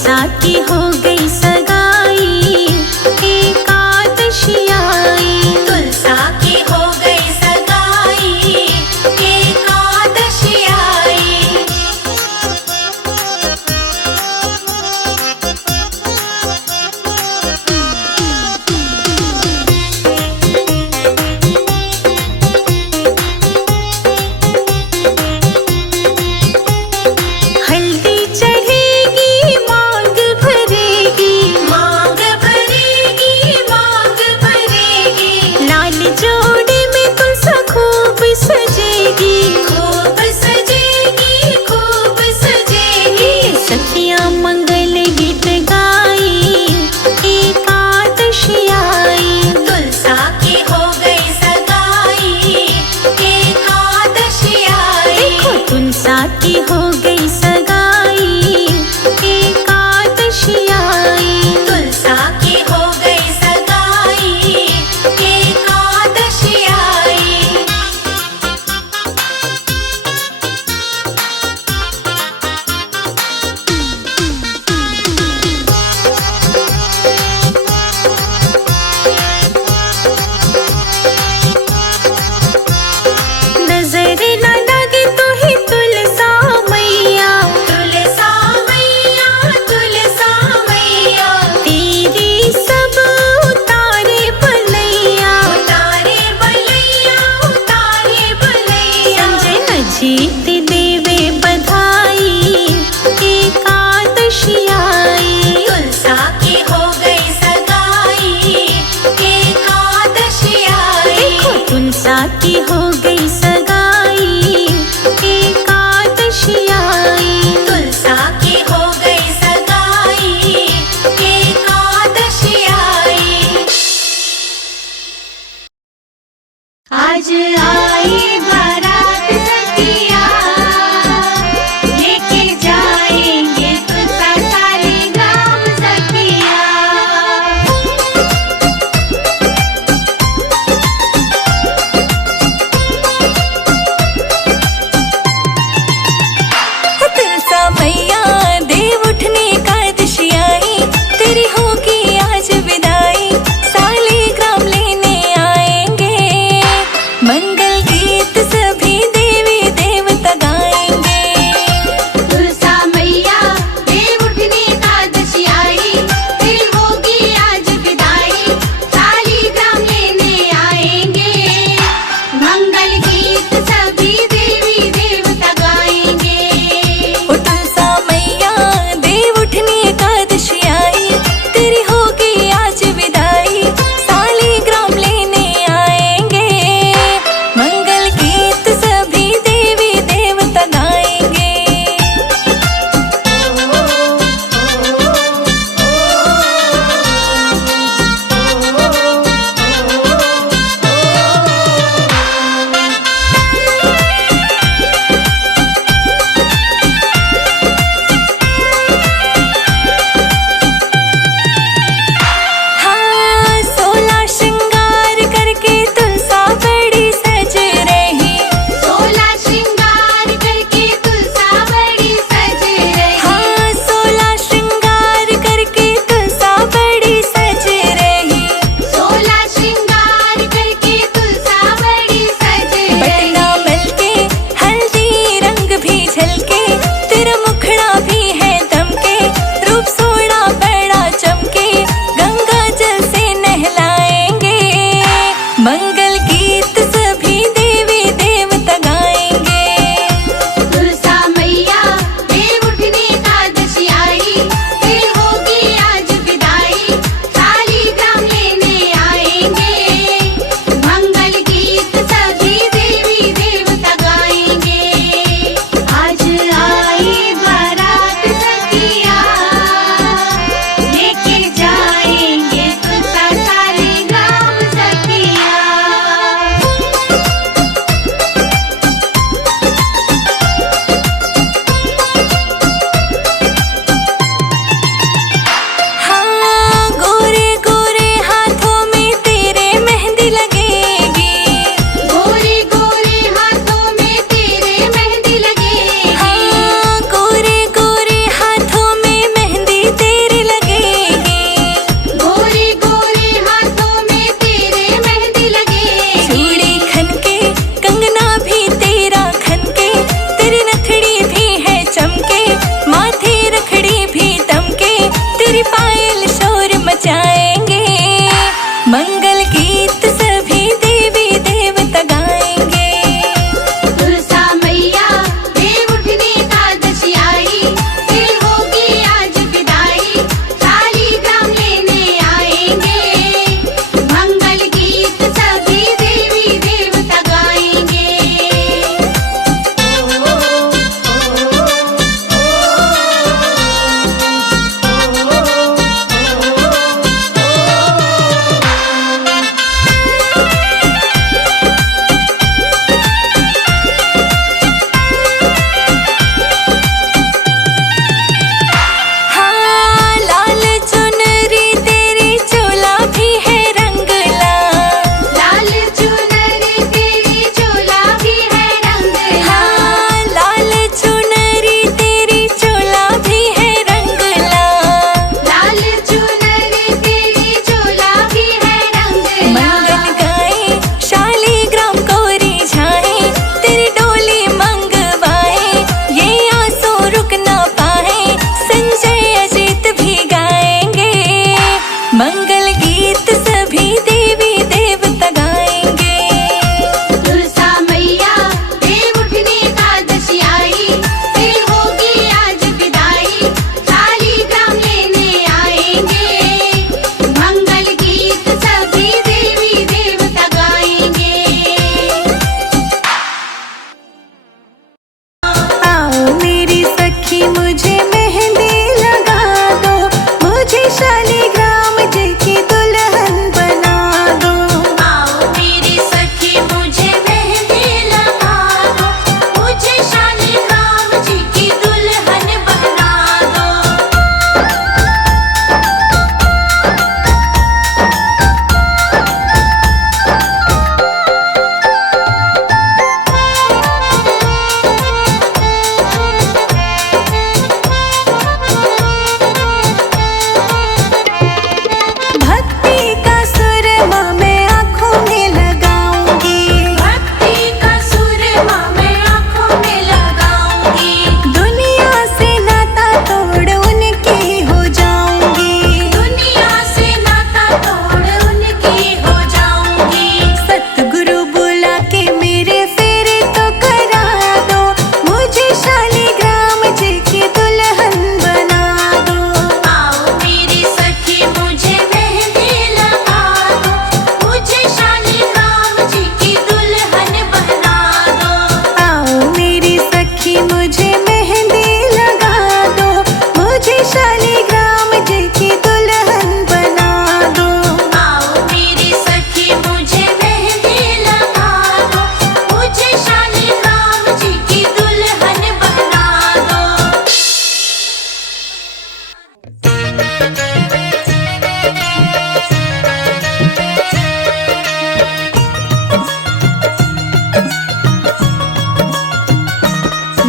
तुलसा की हो गई सगाई, एकादशी आई। तुलसा की हो गई सगाई, एकादशी आई। हल्दी चढ़ेगी, मांग भरेगी,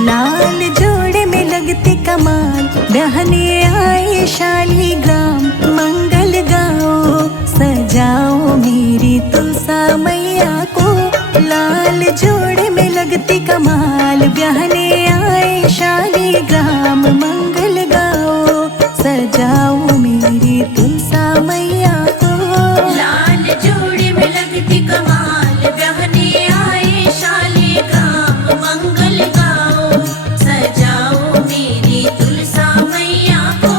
लाल जोड़े में लगते कमाल, बहने आए शालीग्राम। मंगल गाओ सजाओ मेरी तुलसा मैया को। लाल जोड़े में लगते कमाल, बहने आए शालीग्राम। मंगल गाओ सजाओ मेरी तुलसा मैया को। लाल जोड़े में लगती कमाल, बहने आए शालीग्राम। मंगल गाओ सजाओ मेरी तुलसा मैया को।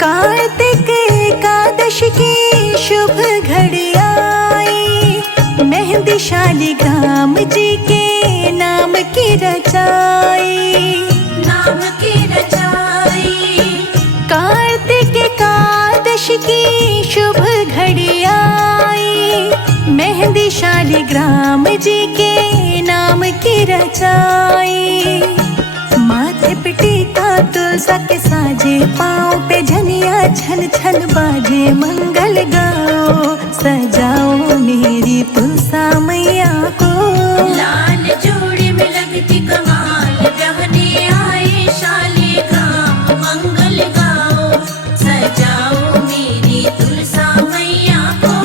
कार्तिक एकादशी की शुभ घड़ी आई, मेहंदी शालीग्राम जी के नाम की रचाई। नाम की रचाई। कार्तिक एकादशी की शुभ घड़ी आई, मेहंदी शालीग्राम जी के नाम की रचाई। माथे पे टीका तुलसा के साजे, पाँव पे झनिया छन छन बाजे। मंगल गाओ सजाओ मेरी तुलसा मैया को। लाल जोड़े में लगती कमाल, बहने आए शालीग्राम। मंगल गाओ सजाओ मेरी तुलसा मैया को।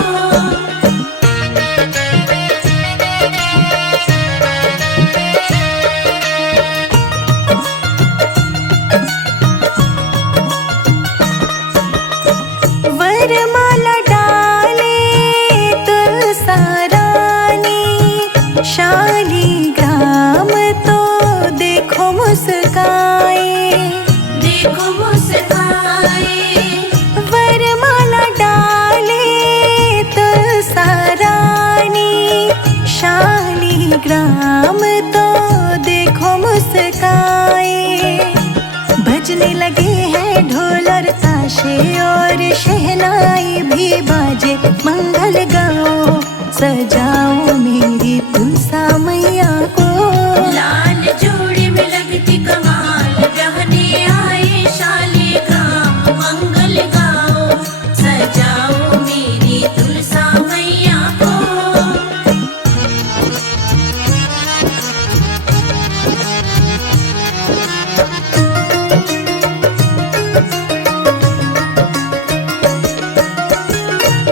वरमाला डाले तुलसा रानी, शालीग्राम तो देखो मुस्काए। देखो मुस्काए। वरमाला डाले तुलसा रानी, शालीग्राम तो देखो मुस्काए। बजने लगे हैं ढोल और ताशे, और शहनाई भी बाजे। मंगल गाओ सजाओ मेरी तुलसा मैया को। लाल जोड़े में लगती कमाल, बहने आए शालीग्राम। मंगल गाओ सजाओ मेरी तुलसा मैया को।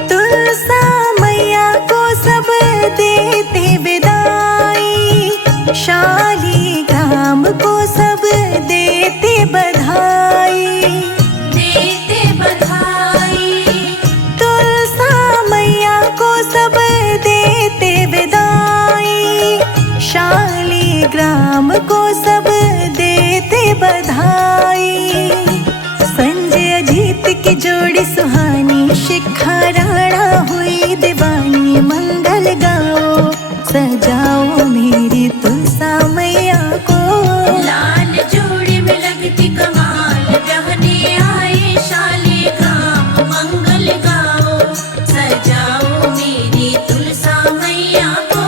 तुलसा मैया को सब देते विदाई, शालीग्राम को सब देते बधाई। देते बधाई। तुलसा मैया को सब देते विदाई, शालीग्राम को सब देते बधाई। संजय अजीत की जोड़ी सुहानी, शिखा राणा हुई दीवानी। मंगल गाओ सजाओ मेरी तुलसा मैया को। लाल जोड़े में लगती कमाल, बहने आए शालीग्राम। मंगल गाओ सजाओ मेरी तुलसा मैया को।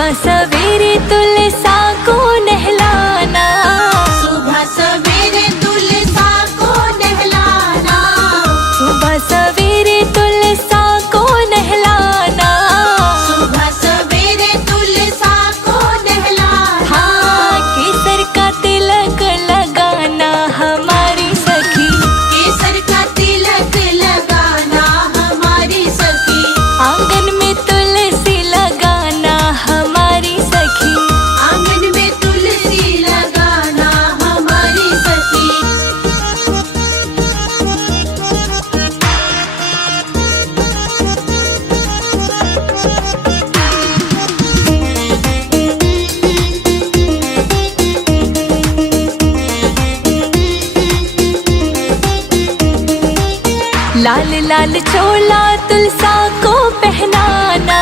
सुबह सवेरे तुलसा को नहलाना, सुबह सवेरे तुलसा को नहलाना, सुबह सवेरे तुलसा को नहलाना, सुबह सवेरे तुलसा को नहलाना। हाँ केसर का तिलक लगाना हमारी सखी, केसर का तिलक लगाना हमारी सखी, आंगन में तुलसी लगाना हमारी सखी, आंगन में तुलसी लगाना हमारी सखी। लाल लाल चोला तुलसा को पहनाना,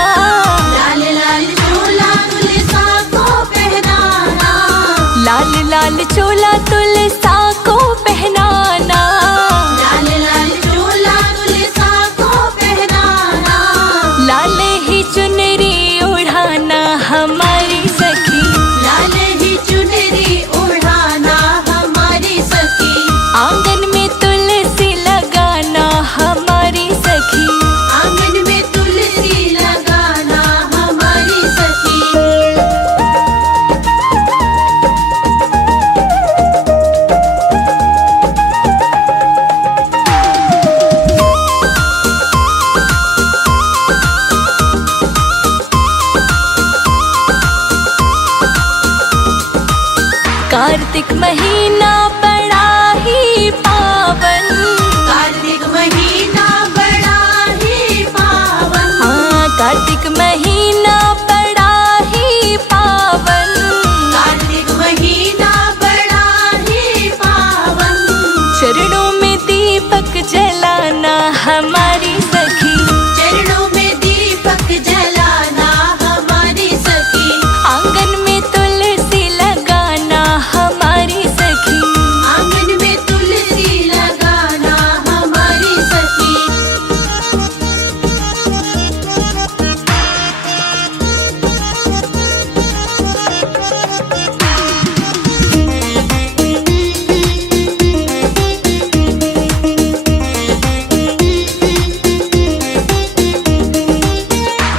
लाल लाल चोला तुलसा को पहनाना, लाल लाल चोला तुलसा को पहनाना, लाल लाल चोला तुलसा को पहनाना, लाल ही चुनरी ओढ़ाना हमारी सखी, लाल ही चुनरी ओढ़ाना हमारी सखी, आंगन में तुलसी लगाना हमारी सखी, आंगन में तुलसी लगाना हमारी सखी। कार्तिक महीना बड़ा ही पावन, कार्तिक महीना बड़ा ही पावन, हाँ कार्तिक महीना बड़ा ही पावन, कार्तिक महीना बड़ा ही पावन, चरणों में दीपक जलाना हमारी सखी, चरणों में दीपक जलाना हमारी सखी, आंगन में तुलसी लगाना हमारी सखी, आंगन में तुलसी लगाना हमारी सखी।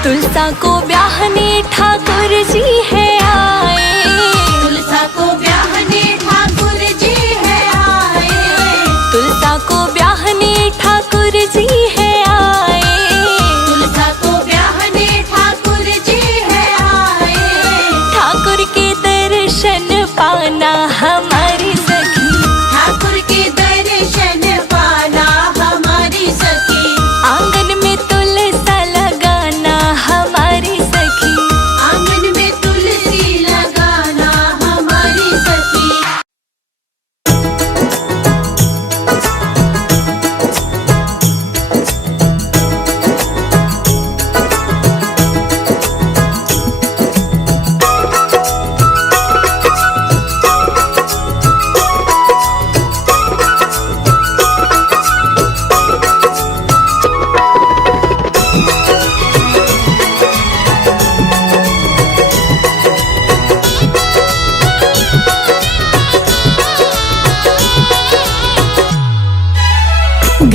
तुलसा को ब्याहने ठाकुर जी है आए, तुलसा को ब्याहने ठाकुर जी है आए, तुलसा को ब्याहने ठाकुर जी है आए, तुलसा को ब्याहने ठाकुर जी है आए, ठाकुर के दर्शन पाना हमारी सखी, ठाकुर के दर्शन पाना हमारी सखी, आंगन में तुलसा लगाना हमारी सखी, आंगन में तुलसी लगाना हमारी सखी।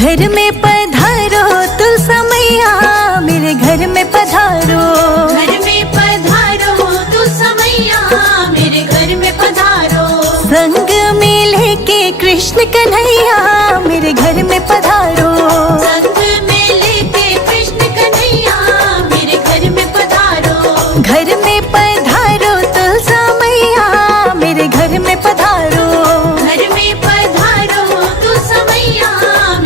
घर में पधारो तुलसा मैया, मेरे घर में पधारो, घर में पधारो तुलसा मैया, मेरे घर में पधारो, संग में लेके कृष्ण कन्हैया, मेरे घर में पधारो, संग में लेके कृष्ण कन्हैया, मेरे घर में पधारो, घर में पधारो तुलसा मैया, मेरे घर में पधारो, घर में पधारो तुलसा मैया,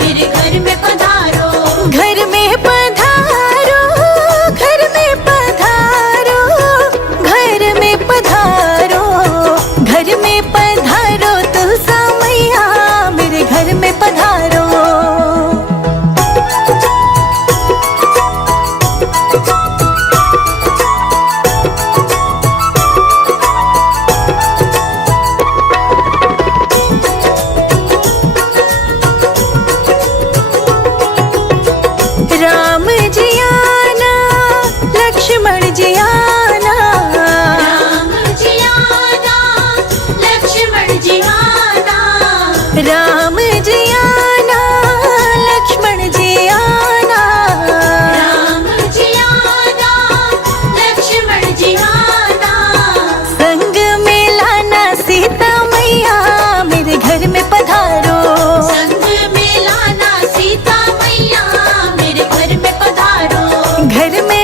मेरे घर में पधारो, घर में पधारो, घर में पधारो, घर में पधारो, घर में पधारो तुलसा मैया, मेरे घर में